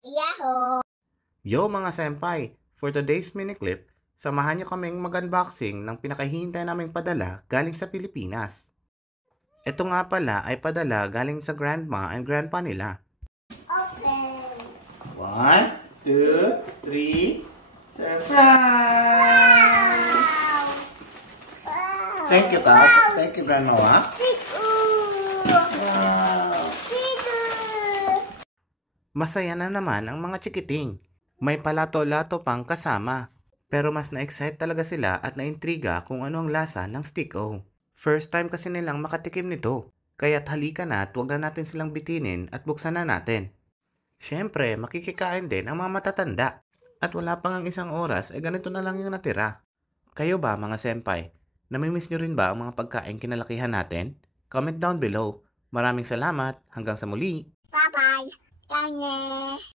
Yahoo! Yo mga senpai! For today's mini clip, samahan niyo kaming mag-unboxing ng pinakahihintay naming padala galing sa Pilipinas. Ito nga pala ay padala galing sa grandma and grandpa nila. Open! 1, 2, 3, surprise! Wow! Wow! Thank you, Tat. Thank you, Grandma. Wow! Masaya na naman ang mga chikiting. May palato-lato pang kasama. Pero mas na-excite talaga sila at naintriga kung ano ang lasa ng stick-o. First time kasi nilang makatikim nito. Kaya't halika na at huwag na natin silang bitinin at buksan na natin. Siyempre, makikikain din ang mga matatanda. At wala pang ang isang oras ay ganito na lang yung natira. Kayo ba mga senpai? Namimiss nyo rin ba ang mga pagkain kinalakihan natin? Comment down below. Maraming salamat. Hanggang sa muli. Bye-bye! Kanya!